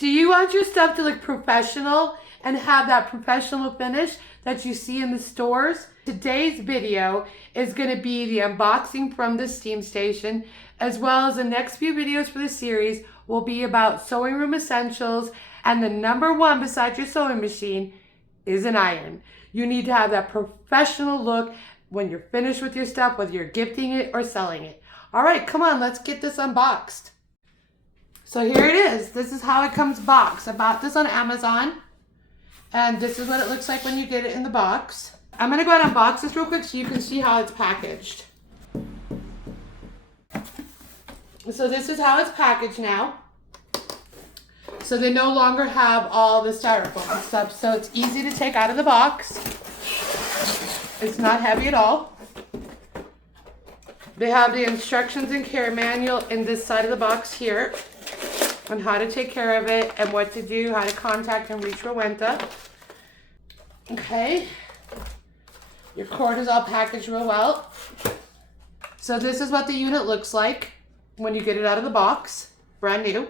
Do you want your stuff to look professional and have that professional finish that you see in the stores? Today's video is going to be the unboxing from the Steam Station, as well as the next few videos for the series will be about sewing room essentials, and the number one beside your sewing machine is an iron. You need to have that professional look when you're finished with your stuff, whether you're gifting it or selling it. All right, come on, let's get this unboxed. So here it is. This is how it comes boxed. I bought this on Amazon, and this is what it looks like when you get it in the box. I'm gonna go ahead and unbox this real quick so you can see how it's packaged. So this is how it's packaged now. So they no longer have all the styrofoam and stuff, so it's easy to take out of the box. It's not heavy at all. They have the instructions and care manual in this side of the box here on how to take care of it and what to do, how to contact and reach Rowenta. Okay. Your cord is all packaged real well. So this is what the unit looks like when you get it out of the box, brand new.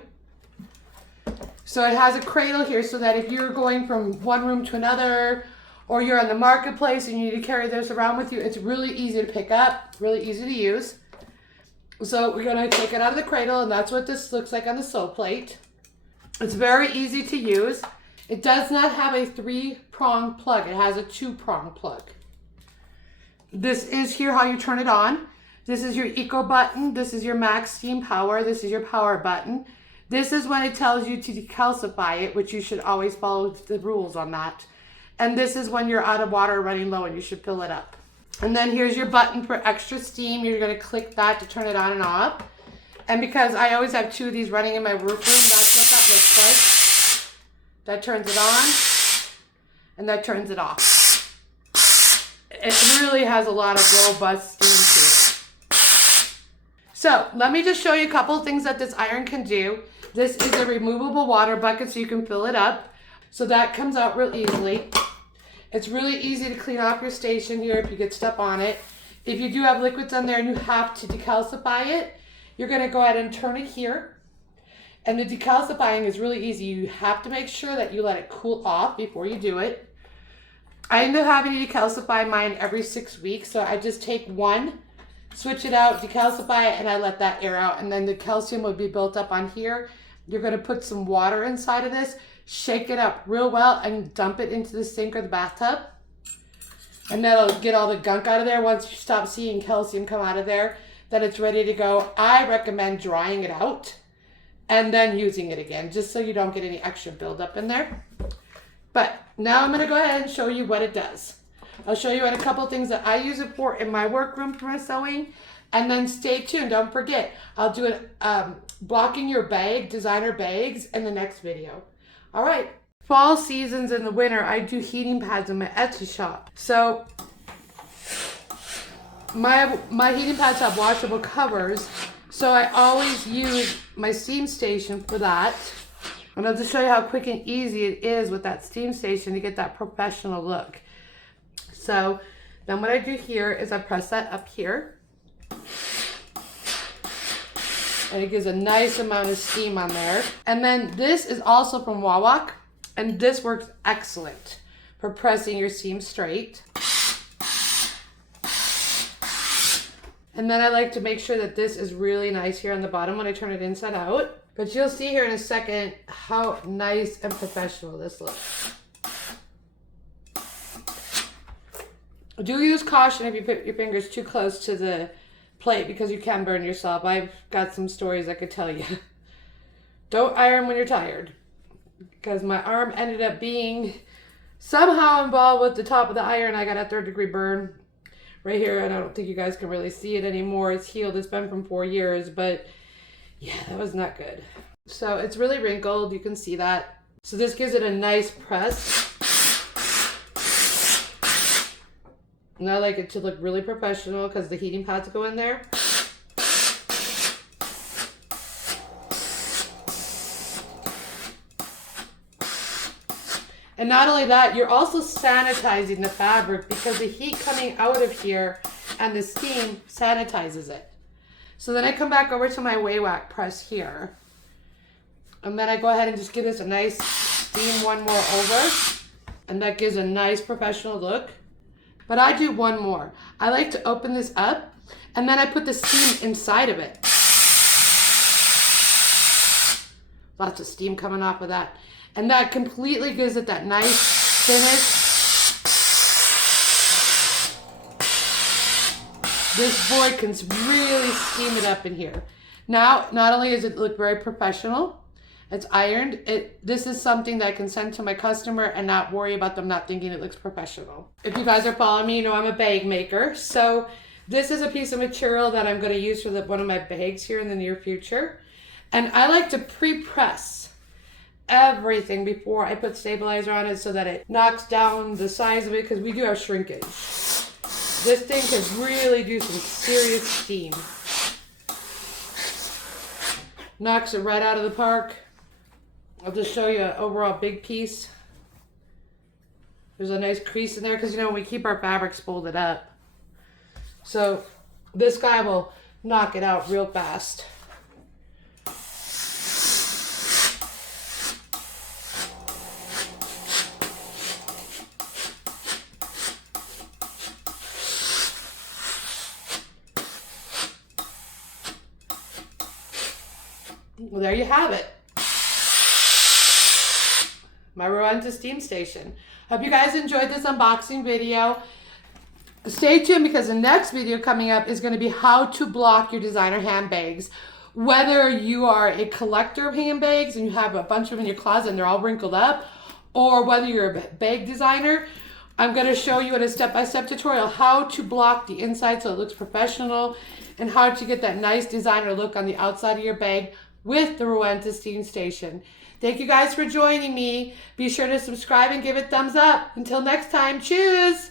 So it has a cradle here so that if you're going from one room to another, or you're on the marketplace and you need to carry this around with you, it's really easy to pick up, really easy to use. So we're gonna take it out of the cradle, and that's what this looks like on the sew plate. It's very easy to use. It does not have a 3-prong plug. It has a 2-prong plug. This is here how you turn it on. This is your eco button. This is your max steam power. This is your power button. This is when it tells you to decalcify it, which you should always follow the rules on that. And this is when you're out of water or running low and you should fill it up. And then here's your button for extra steam. You're gonna click that to turn it on and off. And because I always have 2 of these running in my roof room, that's what that looks like. That turns it on and that turns it off. It really has a lot of robust steam to it. So let me just show you a couple of things that this iron can do. This is a removable water bucket so you can fill it up. So that comes out real easily. It's really easy to clean off your station here if you get stuff on it. If you do have liquids on there and you have to decalcify it, you're gonna go ahead and turn it here. And the decalcifying is really easy. You have to make sure that you let it cool off before you do it. I end up having to decalcify mine every 6 weeks, so I just take one, switch it out, decalcify it, and I let that air out, and then the calcium will be built up on here. You're gonna put some water inside of this, shake it up real well, and dump it into the sink or the bathtub. And that'll get all the gunk out of there. Once you stop seeing calcium come out of there, then it's ready to go. I recommend drying it out and then using it again, just so you don't get any extra buildup in there. But now I'm gonna go ahead and show you what it does. I'll show you a couple of things that I use it for in my workroom for my sewing. And then stay tuned, don't forget, I'll do it blocking your bag, designer bags, in the next video. All right, fall seasons in the winter, I do heating pads in my Etsy shop. So my heating pads have washable covers, so I always use my Steam Station for that. And I'll just show you how quick and easy it is with that Steam Station to get that professional look. So then what I do here is I press that up here. And it gives a nice amount of steam on there. And then this is also from Wawak, and this works excellent for pressing your steam straight. And then I like to make sure that this is really nice here on the bottom when I turn it inside out. But you'll see here in a second how nice and professional this looks. Do use caution if you put your fingers too close to the plate because you can burn yourself. I've got some stories I could tell you. Don't iron when you're tired, because my arm ended up being somehow involved with the top of the iron. I got a 3rd-degree burn right here, and I don't think you guys can really see it anymore. It's healed. It's been from 4 years, but yeah, that was not good. So it's really wrinkled. You can see that. So this gives it a nice press. And I like it to look really professional because the heating pads go in there. And not only that, you're also sanitizing the fabric because the heat coming out of here and the steam sanitizes it. So then I come back over to my Wawak press here. And then I go ahead and just give this a nice steam one more over. And that gives a nice professional look. But I do one more. I like to open this up and then I put the steam inside of it. Lots of steam coming off of that. And that completely gives it that nice finish. This board can really steam it up in here. Now, not only does it look very professional, it's ironed. This is something that I can send to my customer and not worry about them not thinking it looks professional. If you guys are following me, you know I'm a bag maker. So this is a piece of material that I'm going to use for one of my bags here in the near future. And I like to pre-press everything before I put stabilizer on it so that it knocks down the size of it, because we do have shrinkage. This thing can really do some serious steam. Knocks it right out of the park. I'll just show you an overall big piece. There's a nice crease in there because, you know, we keep our fabrics folded up. So this guy will knock it out real fast. Well, there you have it. My Rowenta Steam Station. Hope you guys enjoyed this unboxing video. Stay tuned because the next video coming up is going to be how to block your designer handbags. Whether you are a collector of handbags and you have a bunch of them in your closet and they're all wrinkled up, or whether you're a bag designer, I'm going to show you in a step-by-step tutorial how to block the inside so it looks professional and how to get that nice designer look on the outside of your bag with the Rowenta Steam Station. Thank you guys for joining me. Be sure to subscribe and give it thumbs up. Until next time, cheers!